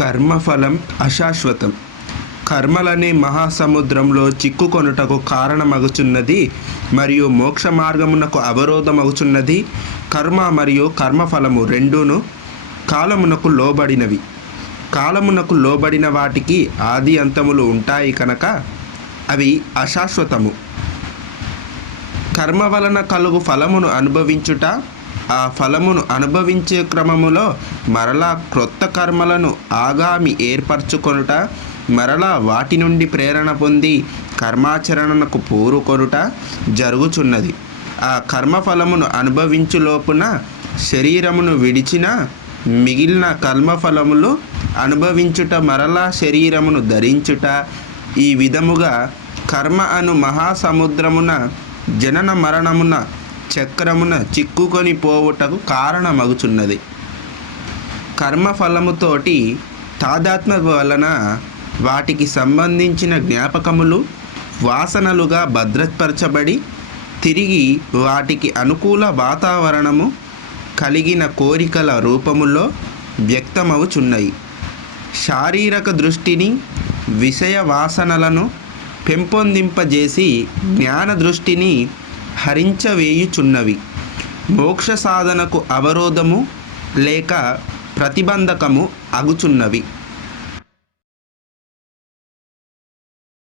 కర్మఫలం అశాశ్వతం. కర్మలనే మహాసముద్రంలో చిక్కుకొనుటకు కారణమగుచున్నది మరియు మోక్ష మార్గమునకు అవరోధమగుచున్నది. కర్మ మరియు కర్మఫలము రెండును కాలమునకు లోబడినవి. కాలమునకు లోబడిన వాటికి ఆది అంతములు ఉంటాయి కనుక అవి అశాశ్వతము. కర్మ వలన కలుగు ఫలమును అనుభవించుట, ఆ ఫలమును అనుభవించే క్రమములో మరలా క్రొత్త కర్మలను ఆగామి ఏర్పరచుకొనుట, మరలా వాటి నుండి ప్రేరణ పొంది కర్మాచరణకు పూరుకొనుట జరుగుచున్నది. ఆ కర్మఫలమును అనుభవించు లోపున శరీరమును విడిచిన మిగిలిన కర్మఫలములు అనుభవించుట, మరలా శరీరమును ధరించుట, ఈ విధముగా కర్మ అను మహాసముద్రమున జనన మరణమున చక్రమున చిక్కుకొని పోవుటకు కారణమగుచున్నది. కర్మఫలముతోటి తాదాత్మ్య వలన వాటికి సంబంధించిన జ్ఞాపకములు వాసనలుగా భద్రపరచబడి తిరిగి వాటికి అనుకూల వాతావరణము కలిగిన కోరికల రూపములో వ్యక్తమవుచున్నాయి. శారీరక దృష్టిని, విషయ వాసనలను పెంపొందింపజేసి జ్ఞాన దృష్టిని హరించవేయుచున్నవి. మోక్ష సాధనకు అవరోధము లేక ప్రతిబంధకము అగుచున్నవి.